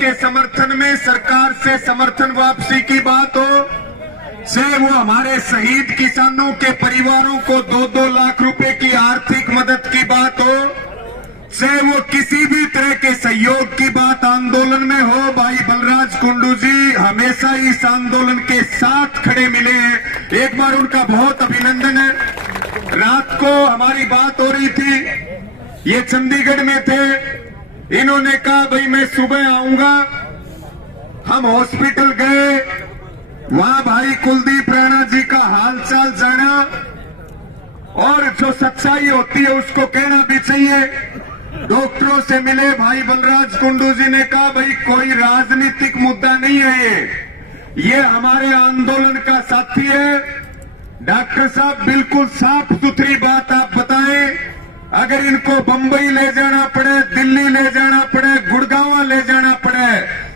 के समर्थन में सरकार से समर्थन वापसी की बात हो, चाहे वो हमारे शहीद किसानों के परिवारों को 2-2 लाख रुपए की आर्थिक मदद की बात हो, चाहे वो किसी भी तरह के सहयोग की बात आंदोलन में हो, भाई बलराज कुंडू जी हमेशा इस आंदोलन के साथ खड़े मिले हैं। एक बार उनका बहुत अभिनंदन है। रात को हमारी बात हो रही थी, ये चंडीगढ़ में थे, इन्होंने कहा भाई मैं सुबह आऊंगा। हम हॉस्पिटल गए, वहां भाई कुलदीप राणा जी का हालचाल जाना, और जो सच्चाई होती है उसको कहना भी चाहिए। डॉक्टरों से मिले, भाई बलराज कुंडू जी ने कहा भाई कोई राजनीतिक मुद्दा नहीं है, ये हमारे आंदोलन का साथी है। डॉक्टर साहब बिल्कुल साफ सुथरी बात आप बताएं, अगर इनको बंबई ले जाना पड़े, दिल्ली ले जाना पड़े, गुड़गांव ले जाना पड़े,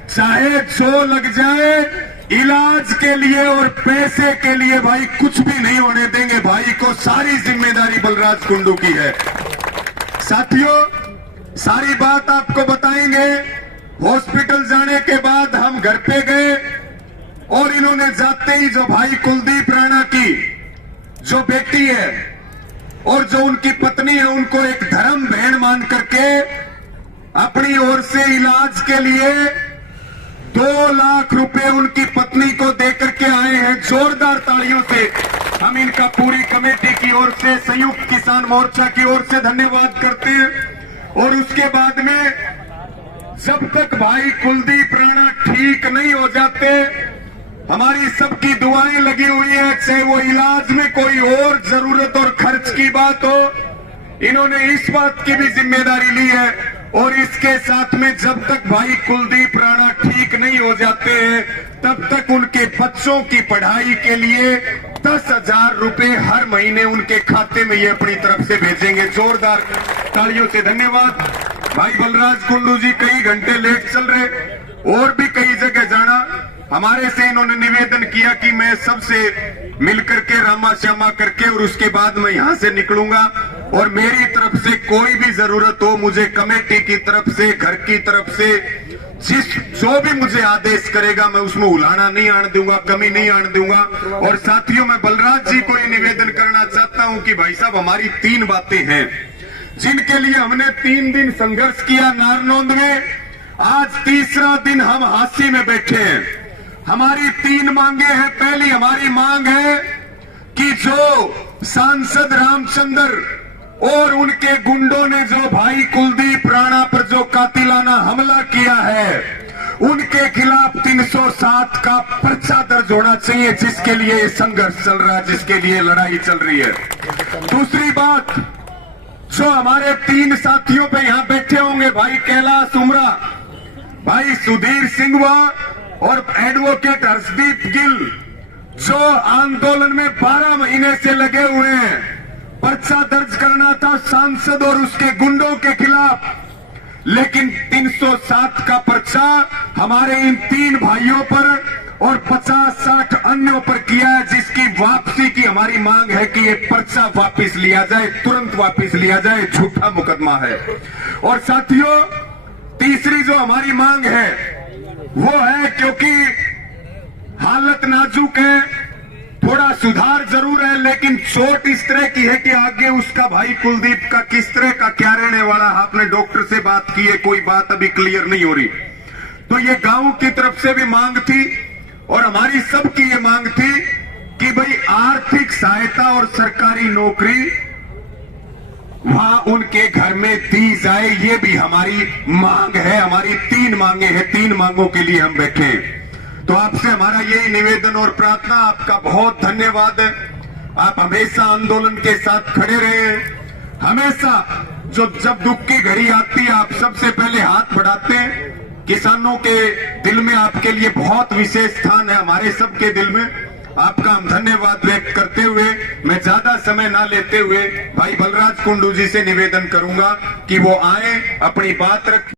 चाहे जो लग जाए, इलाज के लिए और पैसे के लिए भाई कुछ भी नहीं होने देंगे। भाई को सारी जिम्मेदारी बलराज कुंडू की है। साथियों सारी बात आपको बताएंगे। हॉस्पिटल जाने के बाद हम घर पे गए, और इन्होंने जाते ही जो भाई कुलदीप राणा की जो बेटी है और जो उनकी पत्नी है, उनको एक धर्म बहन मान करके अपनी ओर से इलाज के लिए 2 लाख रुपए उनकी पत्नी को देकर के आए हैं। जोरदार तालियों से हम इनका पूरी कमेटी की ओर से, संयुक्त किसान मोर्चा की ओर से धन्यवाद करते हैं। और उसके बाद में जब तक भाई कुलदीप राणा ठीक नहीं हो जाते, हमारी सबकी दुआएं लगी हुई है, चाहे वो इलाज में कोई और जरूरत और खर्च की बात हो, इन्होंने इस बात की भी जिम्मेदारी ली है। और इसके साथ में जब तक भाई कुलदीप राणा ठीक नहीं हो जाते हैं, तब तक उनके बच्चों की पढ़ाई के लिए 10,000 रुपए हर महीने उनके खाते में ये अपनी तरफ से भेजेंगे। जोरदार तालियों से धन्यवाद। भाई बलराज कुंडू जी कई घंटे लेट चल रहे, और भी कई जगह जाना, हमारे से इन्होंने निवेदन किया कि मैं सबसे मिलकर के रामा श्यामा करके और उसके बाद मैं यहां से निकलूंगा, और मेरी तरफ से कोई भी जरूरत हो, मुझे कमेटी की तरफ से, घर की तरफ से जो भी मुझे आदेश करेगा मैं उसमें उलाना नहीं आने दूंगा, कमी नहीं आने दूंगा। और साथियों मैं बलराज जी को ये निवेदन करना चाहता हूं कि भाई साहब हमारी 3 बातें हैं जिनके लिए हमने 3 दिन संघर्ष किया नारनौंद में। आज तीसरा दिन हम हांसी में बैठे हैं। हमारी 3 मांगे हैं। पहली हमारी मांग है कि जो सांसद रामचंद्र और उनके गुंडों ने जो भाई कुलदीप राणा पर जो कातिलाना हमला किया है, उनके खिलाफ 307 का पर्चा दर्ज होना चाहिए, जिसके लिए ये संघर्ष चल रहा है, जिसके लिए लड़ाई चल रही है। दूसरी बात, जो हमारे 3 साथियों पे यहां बैठे होंगे, भाई कैलाश उमरा, भाई सुधीर सिंघवा और एडवोकेट हर्षदीप गिल, जो आंदोलन में 12 महीने से लगे हुए हैं, पर्चा दर्ज करना था सांसद और उसके गुंडों के खिलाफ, लेकिन 307 का पर्चा हमारे इन 3 भाइयों पर और 50-60 अन्यों पर किया है, जिसकी वापसी की हमारी मांग है कि ये पर्चा वापस लिया जाए, तुरंत वापस लिया जाए, झूठा मुकदमा है। और साथियों तीसरी जो हमारी मांग है वो है, क्योंकि हालत नाजुक है, थोड़ा सुधार जरूर है, लेकिन चोट इस तरह की है कि आगे उसका भाई कुलदीप का किस तरह का क्या रहने वाला। आपने डॉक्टर से बात की है, कोई बात अभी क्लियर नहीं हो रही। तो ये गांव की तरफ से भी मांग थी और हमारी सबकी ये मांग थी कि भाई आर्थिक सहायता और सरकारी नौकरी वहां उनके घर में दी जाए, ये भी हमारी मांग है। हमारी 3 मांगे हैं, 3 मांगों के लिए हम बैठे हैं। तो आपसे हमारा यही निवेदन और प्रार्थना, आपका बहुत धन्यवाद है। आप हमेशा आंदोलन के साथ खड़े रहे हैं, हमेशा जब दुख की घड़ी आती है आप सबसे पहले हाथ बढ़ाते हैं। किसानों के दिल में आपके लिए बहुत विशेष स्थान है, हमारे सबके दिल में। आपका हम धन्यवाद व्यक्त करते हुए मैं ज्यादा समय ना लेते हुए भाई बलराज कुंडू जी से निवेदन करूंगा कि वो आए, अपनी बात रखें।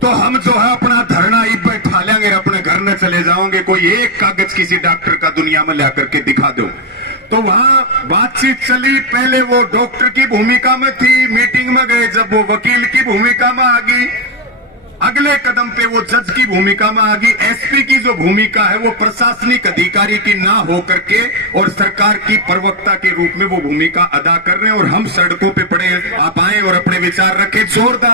तो हम जो है अपना धरना इब बैठा लेंगे, अपने घर में चले जाओगे, कोई एक कागज किसी डॉक्टर का दुनिया में ला करके दिखा दो। तो वहां बातचीत चली, पहले वो डॉक्टर की भूमिका में थी, मीटिंग में गए, जब वो वकील की भूमिका में आ गई, अगले कदम पे वो जज की भूमिका में आ गई। एसपी की जो भूमिका है वो प्रशासनिक अधिकारी की ना हो करके और सरकार की प्रवक्ता के रूप में वो भूमिका अदा कर रहे हैं। और हम सड़कों पे पड़े, आप आए और अपने विचार रखें जोरदार।